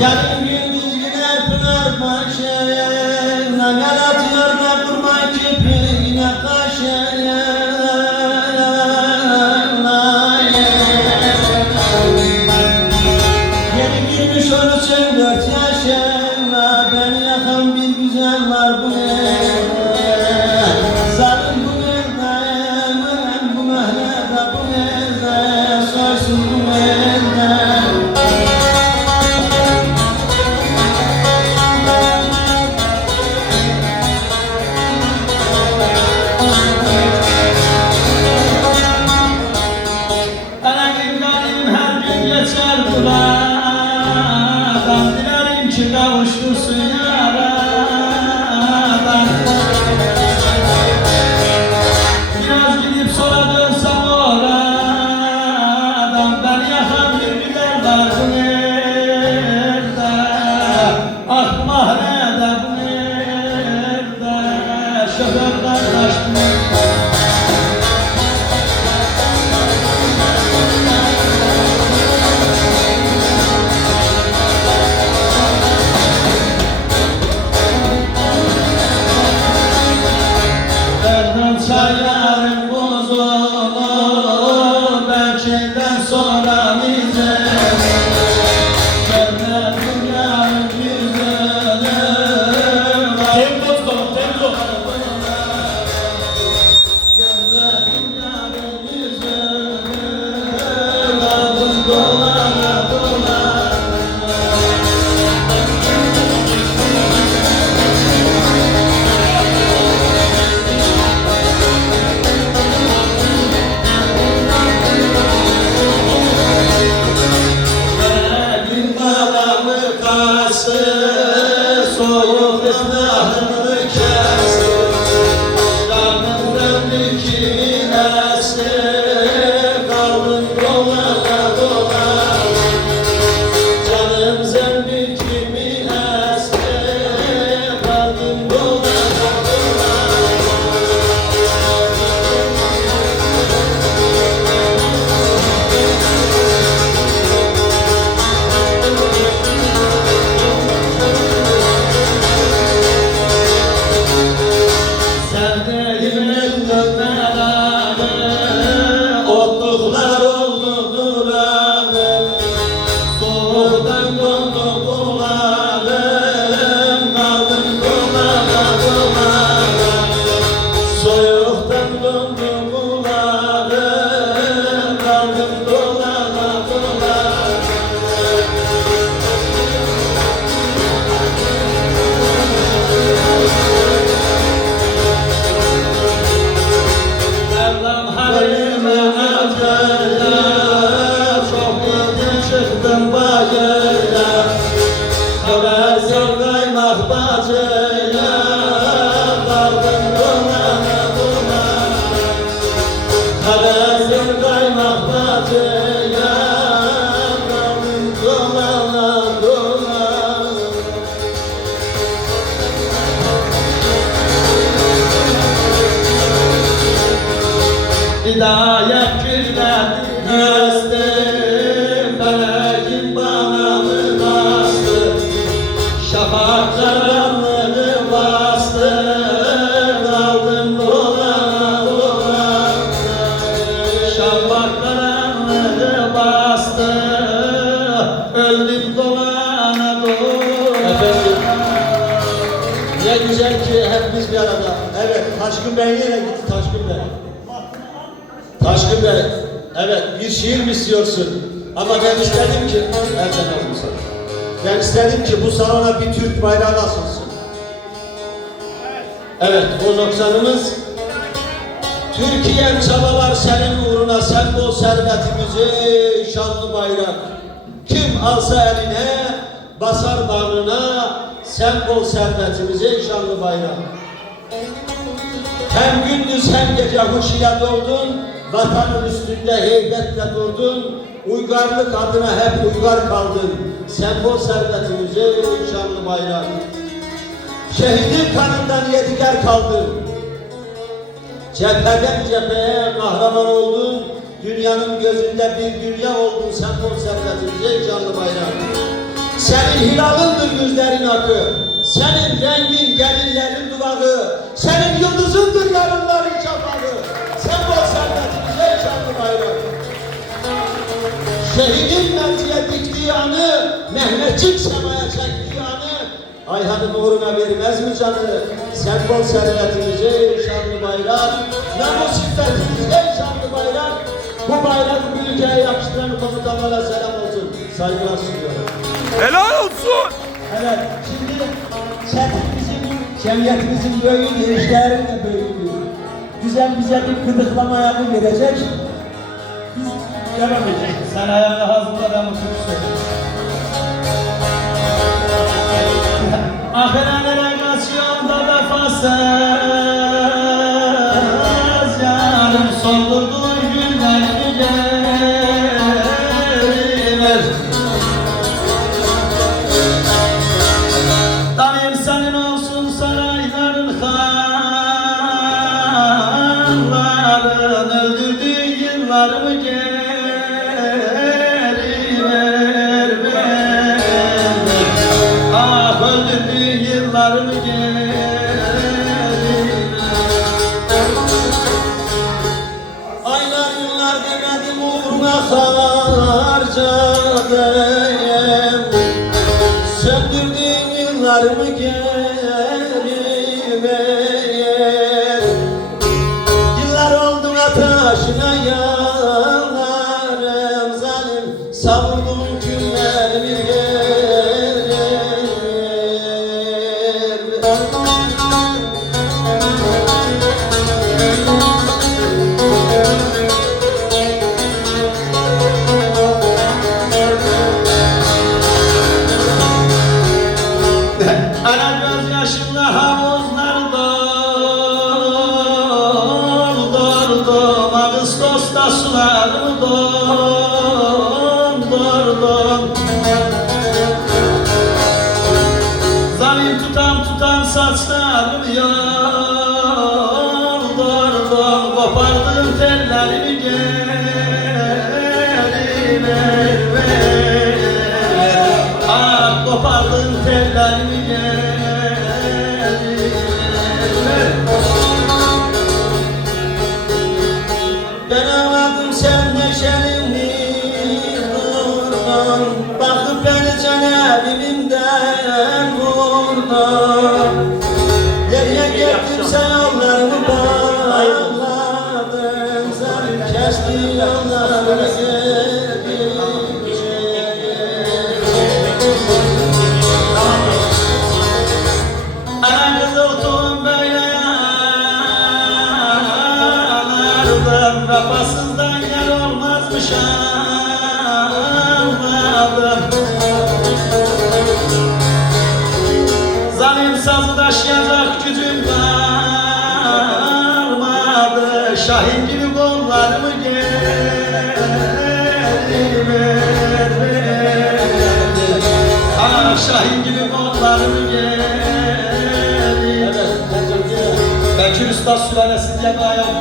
Yarın gündüz gider pınar başa, nagel atıyor da kurban kipriğine kaşa. Yeni girmiş 13-14 yaşa, beni yakan bir güzel var bu evde. Zalim bu evde, müren bu mehlede bu evde, soysuz bu evde. Dilerim ki kavuştursun yaradan. Biraz gidip sola dönsem oradan, beni yakan bir güzel var bu nerede? Ah mahrede bu nerede? Şoför kardeş bu nerede? Çaylarım bozulur, belkinden sonra bize gelmez dünyanın yüzünü. Tempo tutalım, tempo. Gelmez dünyanın yüzünü, kaldım dolana dolana. Soğuk nahını kestim, canımdan dikini estim, kaldım dolana dolana. Canım zembil kimi estim, kaldım dolana dolana. Otluklar oldu duranım, soğuktan dondu kulağım, kaldım dolana dolana. Soğuktan dondu kulağım, kaldım dolana dolana. Mevlam halime acele, çok yıldır çıktım bayıra. Haber sor kaymak bacıya, kaldım dolana dolana. Haber sor kaymak bacıya, kaldım dolana dolana. Hidayet gülleri göster, feleğin bananı bastı. Şafak karanlığı bastı, kaldım dolana dolana. Şafak karanlığı bastı, öldüm dolana dolana. Efendim, ne güzel ki hepimiz bir arada. Evet, Taşkın Bey yere gitti, Taşkın Bey. Taşkın Bey, evet bir şiir mi istiyorsun? Ama ben istedim ki, ben istedim ki bu salona bir Türk bayrağı asılsın. Evet, bu noksanımız Türkiye'm çabalar senin uğruna, sembol servetimizi şanlı bayrak. Kim alsa eline, basar bağrına, sembol servetimizi şanlı bayrak. Hem gündüz hem gece hoş ile doldun, vatanın üstünde heybetle durdun, uygarlık adına hep uygar kaldın, sembol servetimize şanlı bayrak. Şehidin kanından yedigar kaldın, cepheden cepheye kahraman oldun, dünyanın gözünde bir dünya oldun, sembol servetimize şanlı bayrak. Senin hilalındır yüzlerin akı, senin rengin gelinlerin duvağı, senin yıldızındır yarınların şafağı. Sen bol servetimize şanlı bayrak. Şehidin mevziye diktiği anı, Mehmetçik semaya çektiği anı, Ayhan'ın uğruna vermez mi canı? Sen bol servetimize şanlı bayrak, namus iffetimize şanlı bayrak. Bu bayrak bu ülkeye yakıştıran komutanlara selam olsun, saygılar sunuyorum. Helal olsun. Evet, şimdi Çetin bizim cemiyetimizin büyüğü, gençlerin de büyüğü. Güzel bize bir gıdıklama ayağını verecek. Biz devam edeceğiz. Sen ayağını hazırla, ben bu türkü söyleyeyim. Ahirelere kaçıyorum da vefasız, yarım soldurduğun günlerimi geri ver. Daim senin olsun sarayların, hanların, öldürdüğün yıllarımı geri ver. Ah, öldürdüğün yıllarımı geri ver. Aylar yıllar demedim uğruna harcadım. Söndürdüğün yıllarımı geri ver. Yıllar oldu ateşine yanarım zalim, savurduğun günlerimi geri ver. Ana gözyaşımla havuzlar doldurdum, Ağustos'ta sularımı doldurdum. Zalim tutam saçlarımı yoldurdum, kopardığım tellerimi geri ver. Ah, kopardığım tellerimi geri ver. Ben ağladım sen neşelini vurdun, bakıp beni cenabimden vurdun. Nereye gittim sen yollarımı bağladın, zalim kesti yollarımı sevdim. Ana kızıltım böyle yanardım, vefasızdan yer olmazmış anladım. Zalim sazı taşıyacak gücüm kalmadı, Şahin gibi kollarımı geri ver. Ah, Şahin gibi kollarımı geri. Evet, Ercan diyor. Bekir Usta sülalesi diye bir ayağım.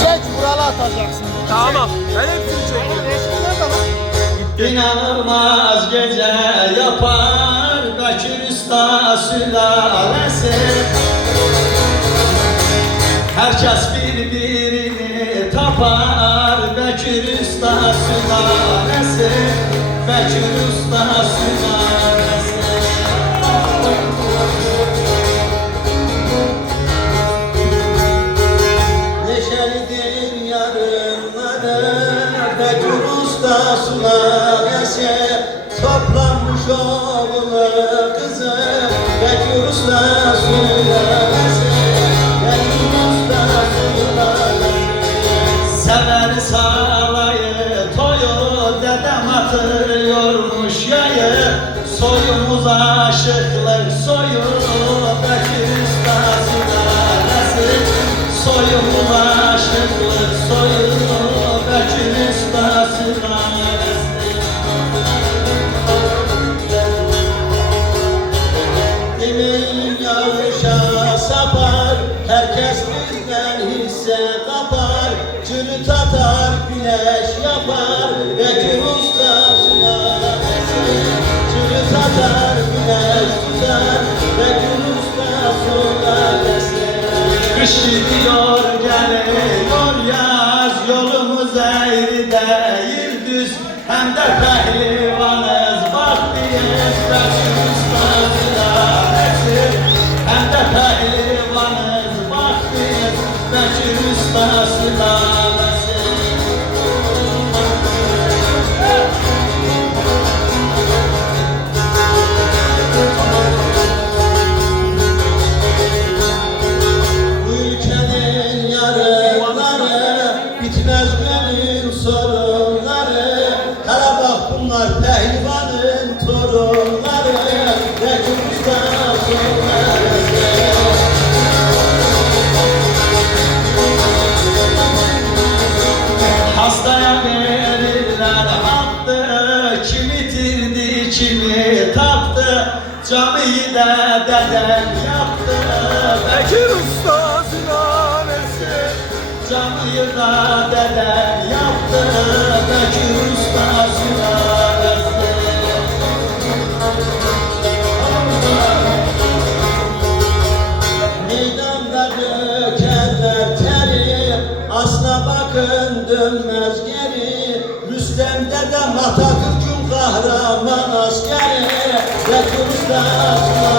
Çek buralı atacaksın. Tamam. Ben hepsini çekiyorum. İnanılmaz gece yapar Bekir Usta sülalesi. Herkes birbirini tapar Bekir Usta sülalesi, Bekir Usta sülalesi. Neşelidir yarınları, Bekir Usta sülalesi, toplanmış oğlu kızı, Bekir Usta sülalesi, Bekir Usta sülalesi. Sever salayı toyu, dedem atıyormuş yayı, soyumuz aşıklık soyu, Bekir Usta sülalesi, soyumuz aşıklık soyu, Bekir Usta sülalesi. Emeği güneş yapar Bekir ustasına eser Çürüt atar güneş tutar Bekir ustasına eser Kış gidiyor geliyor yaz Yolumuz eğri değil düz Hem de pehlivanız bak diye Bekir ustasına eser Hem de pehlivanız bak diye Bekir ustasına eser Bu ülkenin yarınları bitmez benim sorunları Hele bak bunlar pehlivanın torunları Bekir ustasına eser Hastaya verirler hattı Kim itirdi kimi taptı Camiyi de dedem yaptı Bekir ustasına versin. Camiyi da dedem yaptı Bekir ustasına versin. Meydanda dökerler teri Asla bakın dönmez geri Rüstem dedem Atatürk'ün kahraman askeri Bekir ustasına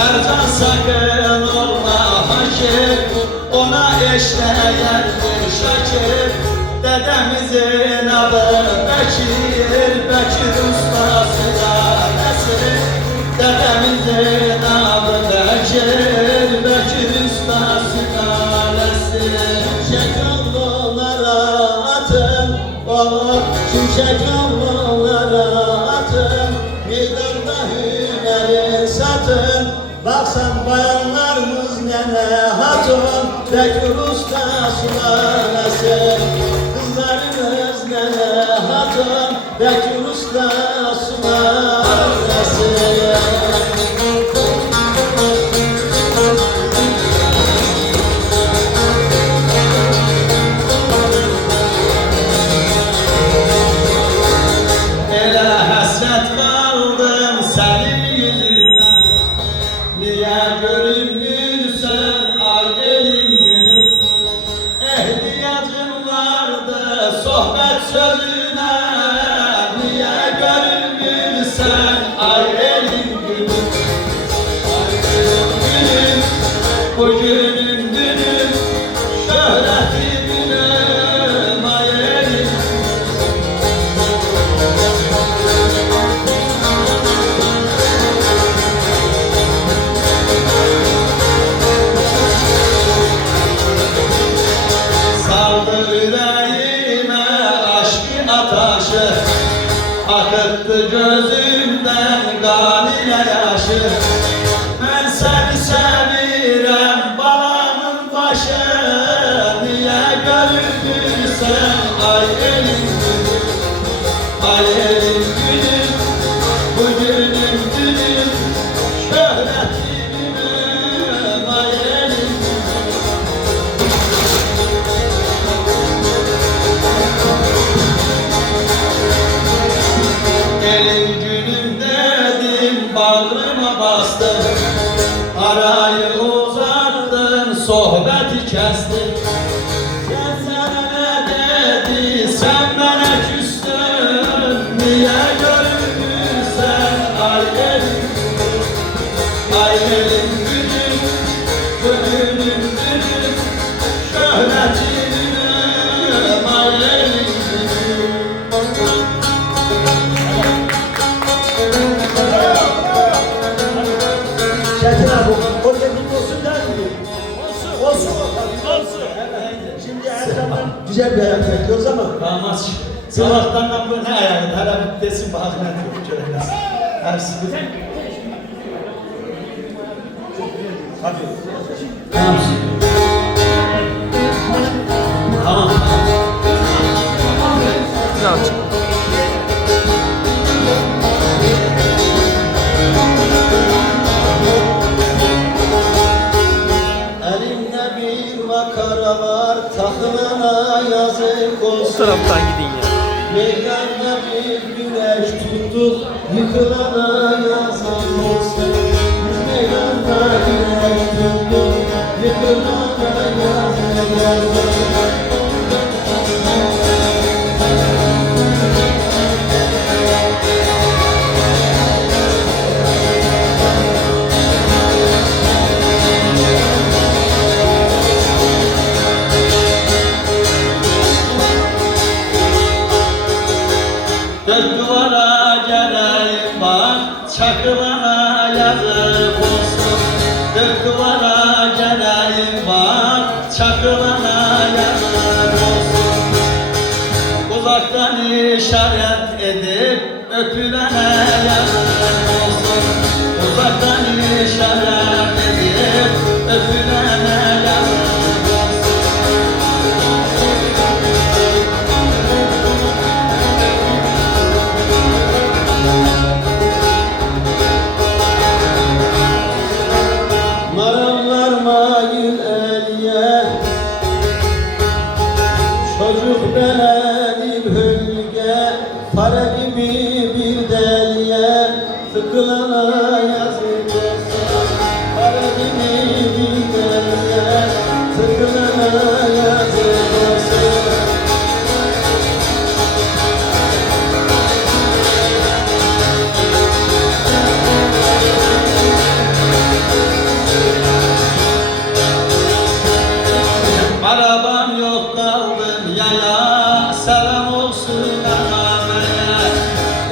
Ercan sakın olma hakir Ona eşleyendir şakir Dedemizin adı Bekir Bekir ustasına nesir Dedemizin adı Bekir Bekir ustasına nesir Şimşek yollara atın Oğlum şimşek yollara atın Meydanda hüneri satın Baksan bayanlarımız nene hatun Bekir ustasına nesin Kızlarımız nene hatun Bekir ustasına nesin Elə həsrət qaldım sənin yüzünə Niyə görünmürsən ay elin günüm Ehtiyacım vardı sohbət sözünə Niyə görünmürsən ay elin günüm Ay elin günüm bugünün dünüm Şöhrəti günüm ay elin Saldı yüreğime aşkın ataşı Akıttı gözümden ganile yaşı Ben seni sevirem balamın başı Niye görünürsen ay elin günüm Ay elin günüm bugünüm dünüm Şöhreti günüm ay elin Elin günüm dedim bağrıma bastın Arayı uzattın sohbeti kestin Sen sana ne dedi sen bana küstün Niye görünürsen ay elin Ay elin günüm bugünüm dünüm Şöhreti günüm ay elin günüm Şakir abi, o dediğin olsun der mi? Olsun. Olsun o tabii. Olsun. Şimdi Erkan'dan güzel bir hayat bekliyoruz ama Olmaz. Sabahtan ben bu ne ayağı? Hele bir desin bakın ne diyor göreceğiz. Hepsi bir. Hadi. Tamam. Tamam. Birazcık. elimde bir makara var taraftan gidin ya. Meydanda bir güneş tuttuk, yıkılana yazan olsun. Meydanda güneş tuttuk, yıkılana yazan olsun. Dört duvara geleyim bak, çakılana yazık olsun. Dört duvara geleyim bak, çakılana yazık olsun. Uzaktan işaret edip öpülene yazık olsun. Uzaktan işaret edip öpülene yazık olsun. Maramlar mail eliye, çocuk benim hülge, para gibi bir deliye, tıkılana yazık olsun. Para gibi bir deliye, tıkılana yazık olsun. Arabam yok kaldım yaya, selam olsun ağabeye.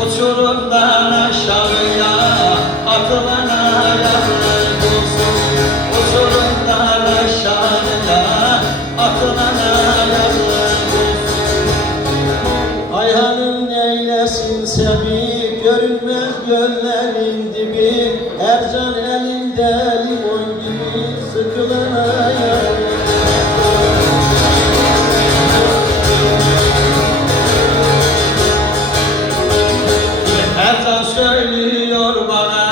Uçurumdan aşağıya, atılana yazık olsun. Uçurumdan aşağıya, atılana yazık olsun. Ayhan'ım neylesin sebi, görünmez göllerin dibi. Ercan elinde limon gibi, sıkılana yazık olsun. Ertan söylüyor bana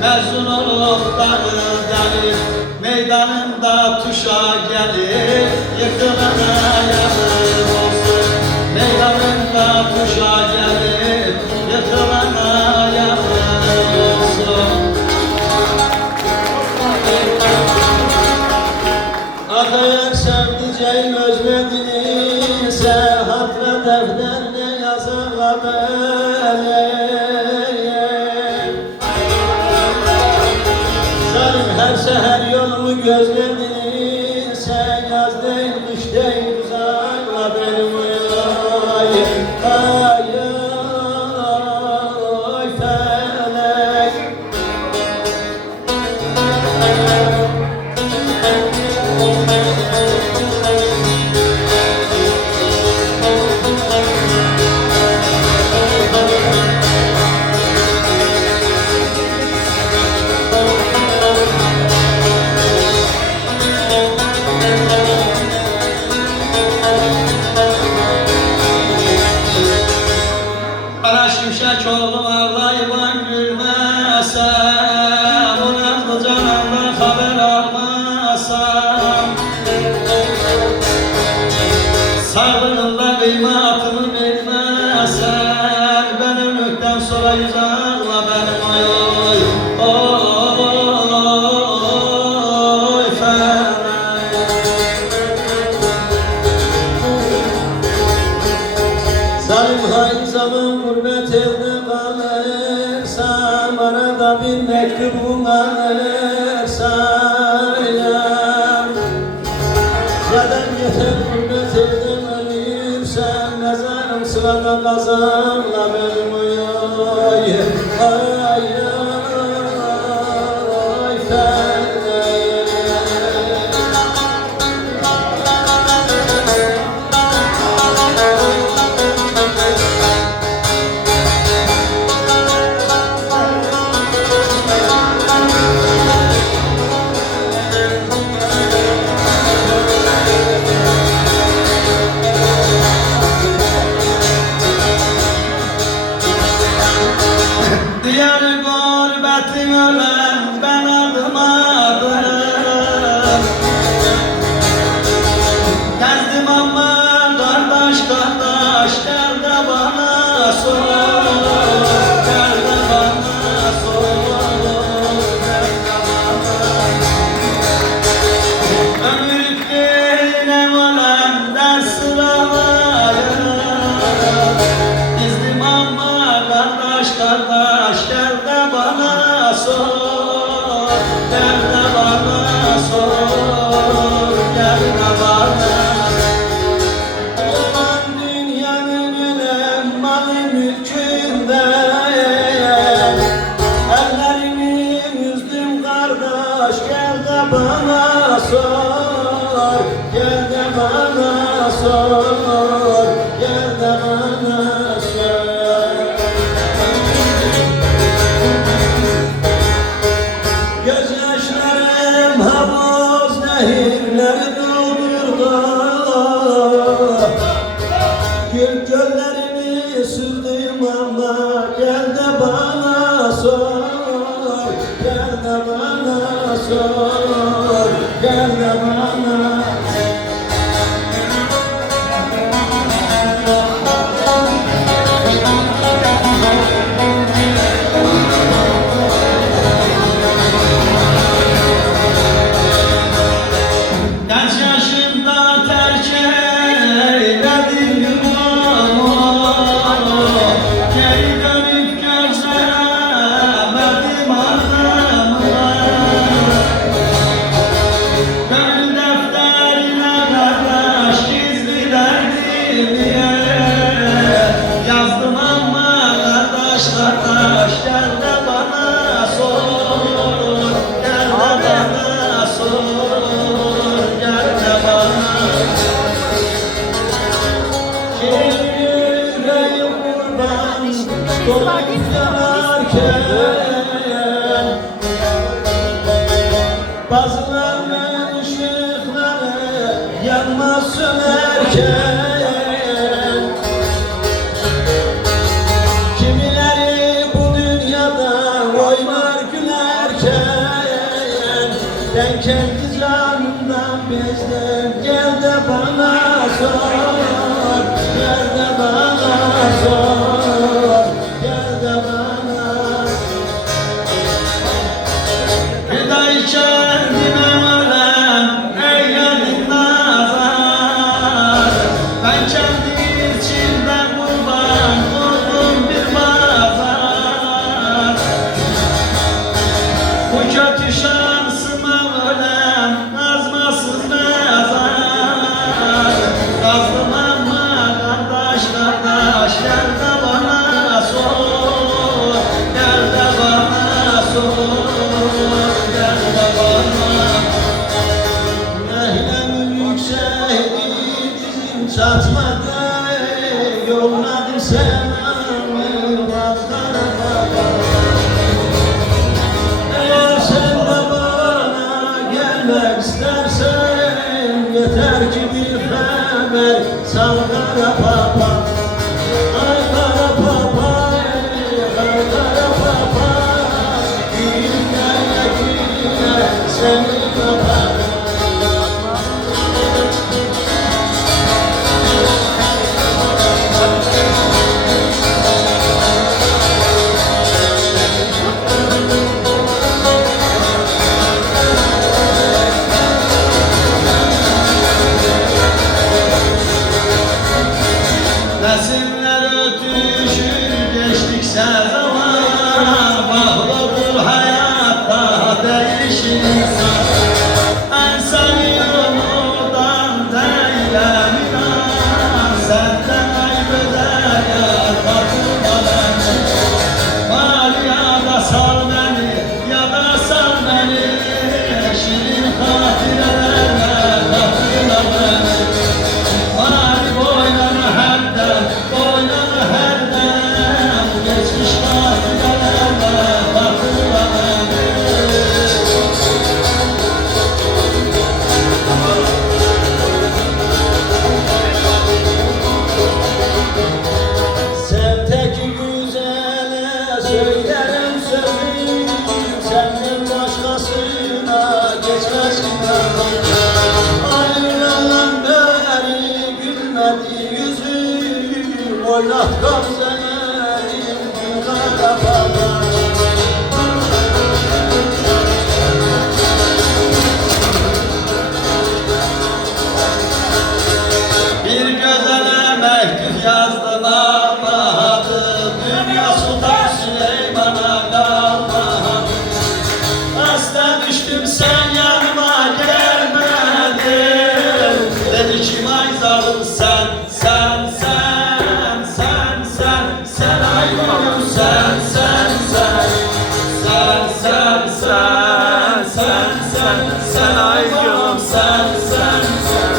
mezun olup dağıl gelir, meydanında tuşa gelir, yıkılana yazık olsun. Meydanında tuşa gelir, yıkılana yazık olsun. Eğer sevdiceğim özledin ise, hatıra defterine yazıla beni. Zalim her seher yolumu gözledin ise, yaz değil kış değil uzakla benim. Ay ay ay felek. Kara şimşek oldum ağlayıban gülmesem, o nazlı canandan haber almasam. Sardığında kıymatını bilmesen, ben öldükten sonra yüz ağla benim oy oy oy felek. Zalim hain zaman gurbet elde kalırsam, arada bir mektubun alırsam. Zaten yeter gurbet elde ölürsem, mezarım sırada kazanla benim oy ay ay ay felek. Diyar gurbetin ölen ben adımadım. Gezdim ama kardeş kardeş gel de bana sor. Gel de bana sor. Gel de bana. Olan dünyanın önem malı mülkünde. Ellerimi üzdüm kardeş gel de bana sor. Gel de bana sor. Gel de bana sor. Gözyaşlarım havuz nehirleri doldurdu. Gül göllerimi sürdüm ama gel de bana sor. Gel de bana sor. Gel de bana. Genç yaşımda terk eyledim yuvamı. Geri dönüp görsemedim anamı. Gönül defterine kardeş gizli derdimi yazdım ama kardeş gel de bana sor. Gel de bana sor. Gel de bana. Yüreğim kurban dolup yanarken bazılarının ışıkları yanmaz sönerken kimileri bu dünyada oynar gülerken ben kendi canımdan bezdim gel de bana sor. Gel de bana sor. Gel de bana. Hüdayi kendime ölem eyledim nazar. Ben kendi içimde kurban oldum bir mazar. Bu kötü şansıma ölem azmasız mezar. Kazdım ama kardeş gel de bana sor. Gel de bana sor. Gel de bana. Mehlemin yükseldi dizim çatmadı. Yolladım selamı vazlara baba. Eğer sen de bana gelmek istersen yeter ki bir haber sal kara papa. Ay kara papa, ay kara papa. Güne güne seni kapat. Resimler ötüşür geçtikse zaman. Bağlıdır hayat daha değişir insan. En sevdiğim oradan değilim inan. Senden kaybeder ya bakılma beni. Var ya da sal beni ya da sal beni. Şirin hatirelerle bakılma beni. Var boynunu herden, boynunu herden. Geçmiş hatirelerle bakılma beni. Sen tek güzele söylerim sözü. Senden başkasına geçmez ki ayrılan beri gülmedi yüzüm. Oynat gamzelerim kara baba. Bir gözele mektup yazdım ama dünya sultan ay gülüm sen sen sen. Sen sen sen sen sen sen ay gülüm sen sen sen.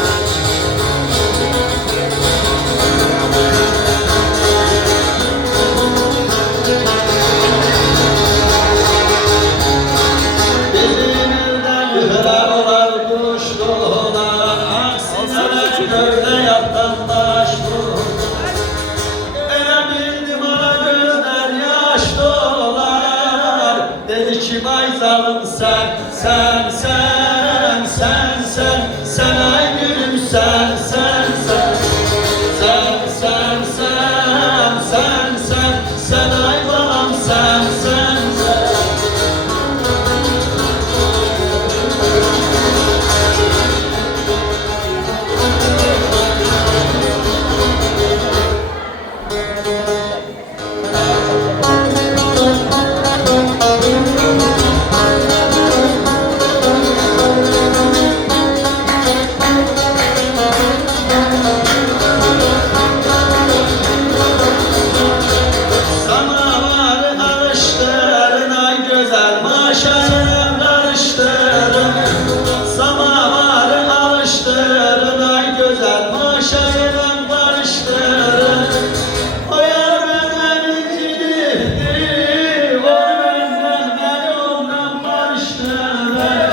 Hıralar kuşlular, aksine gövde yaptan taşlı. Erebildim ana gözler yaş dolar. Dedi ki vay zalim sen, sen, sen, sen, sen, sen ay gülüm sen, sen, sen. Sen, sen, sen, sen, sen, sen ay balam sen, sen, sen. Samavarı alıştırın ay güzel maşallah karıştırın. Samavarı alıştırın ay güzel maşallah karıştırın. O yar benden incidir, o benden beni ondan barıştırın.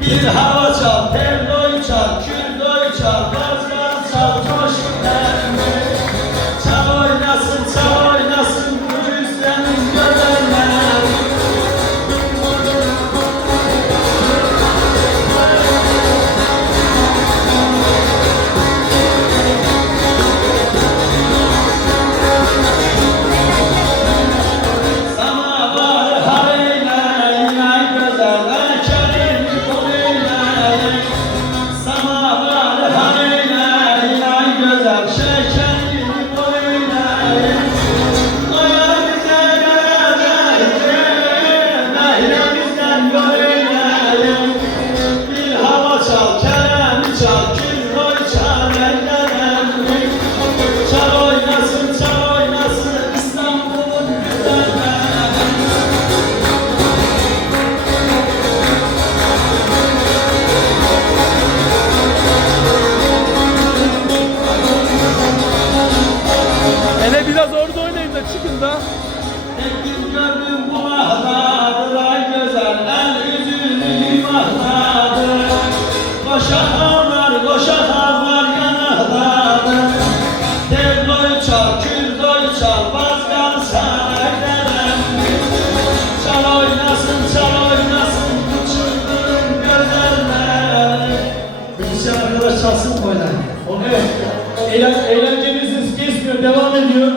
Bir hava çal, telloy çal, külloy çal, gazlar çal, coşku derdi. Çal oynasın bu yüzlerin görenler. Samavar hareyleyin ay güzel erkeğin koluyleyin. Samavar hareyleyin ay güzel şekerin koluyleyin. Oya bize göremeyin, mehre bizden göreyleyin. Bir hava çal, kerem çal, külloy çal, ellerenlik. Çal oynasın İstanbul'un güzelleri. Hele biraz orada oynayın da çıkın da. Tek gün gördüm bu ahlardır ay güzel, el yüzünü yumakladır. Koşa havlar yanaklardır. Telloy çal, külloy çal, bazgan saraylarım. Çal oynasın bu çılgın gözeller. Bütün arkadaş çalsın mı oynayın? Evet. Eğlenceniz kesmiyor, devam ediyor.